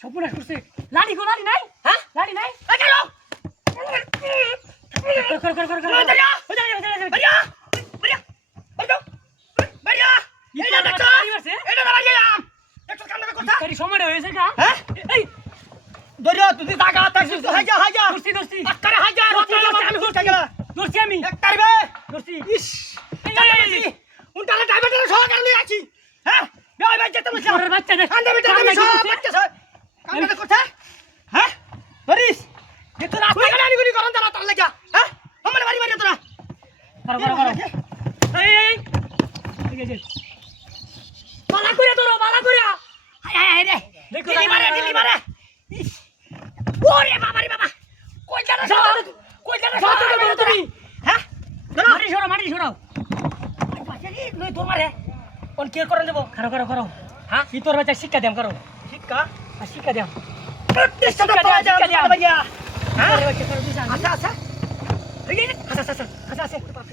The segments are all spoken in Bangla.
সর্বনাশ করছে লাড়ি গো লাড়ি নাই হ্যাঁ লাড়ি নাই এই গেল কর কর কর কর বাড়িয়া বাড়িয়া বাড়িয়া বাড়িয়া এই না দেখো এটা না বাড়িয়াম একটু কাম না কথা এই সময় হয়েছে গা হ্যাঁ এই দরিয়া তুই টাকা তাইছিস তো হাইজা দোস্তি দোস্তি আকারে হাইজা আমি হুট গেল দোস্তি আমি একটাই বে দোস্তি ইস উনটালে ড্রাইভারটা সহকারে নিয়ে আছি হ্যাঁ ভাই ভাই যেতে বলছি ওরে বাচ্চা দেখ কান্দে বেটা তুমি সব বাচ্চা সব কান্দে কথা হ্যাঁ ধরিস যে তোর রাস্তা গেলে আমি গুলি করন তারা তোর লাগা হ্যাঁ আমার বাড়ি বাড়ি তোরা করো করো করো এই ঠিক আছে বালা করে ধরো বালা করে আয় রে দেখো দিলি মারে ইস ওরে বাবা রে বাবা কই জানা তুমি হ্যাঁ মাটি সরাও বাচ্চা কি লই তোর মারে কোন কেয়ার করেন দেব করো করো করো হ্যাঁ ভিতর বাচ্চা শিক্ষা দেম করো শিক্ষা শিক্ষা দেম প্রত্যেকটা তো পাওয়া যায় ভাইয়া হ্যাঁ বাচ্চা করো দিশা আচ্ছা আচ্ছা এই আচ্ছা আচ্ছা আচ্ছা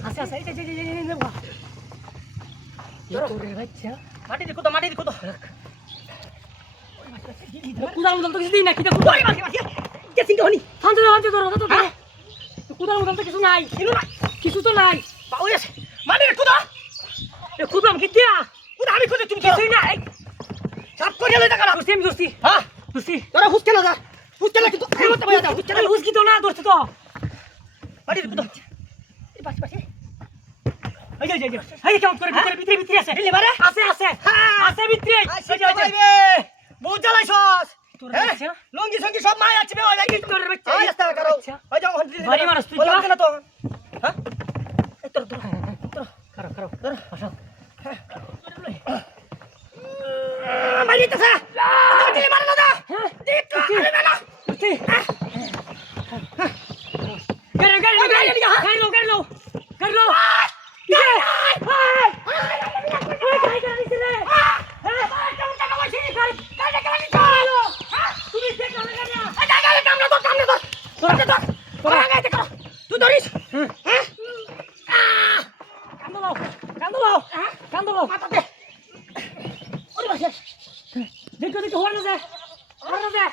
আচ্ছা আচ্ছা এই নেব তোরে বাচ্চা মাটি দেখো তো কুদার মতন তো কিছু দিই না কি দেখো ওরে বাবা কে সিং হনি ফান্তে ধরো তো কুদার মতন তো কিছু নাই কিছু তো নাই বাউই আছে মাটি দেখো তো কুদাম কি দিয়া কুদা আমি খুঁজে তুমি কিছুই নাই সব করে লই টাকা দোস্তি আমি দোস্তি হ্যাঁ দোস্তি তোরা হুস কেন যা হুস কেন কিন্তু এই মত ভাইয়া যা হুস কেন আমি হুসকি তো না দোস্তি তো মাটি দেখো তো এই পাশে পাশে এই কেমন করে ভিতরে আছে দিলি মারে আছে আছে ভিতরে যাইবে বহুত জ্বালাইছস তোর হ্যাঁ বাচ্চা লঙ্গি সঙ্গি সব মাই আছে বে ওই লাগি তোর বাচ্চা আয় আস্তে করো আচ্ছা। ওই যাও বাড়ি মানুষ তুই বললাম যা। কেন তো হ্যাঁ এই তোর করো আসো মারি তো স্যার দিলি মারে না দা হ্যাঁ দিত আরে না দোস্তি গাড়ি লো তুই ধরিস কান্দো দেখো হর না যায়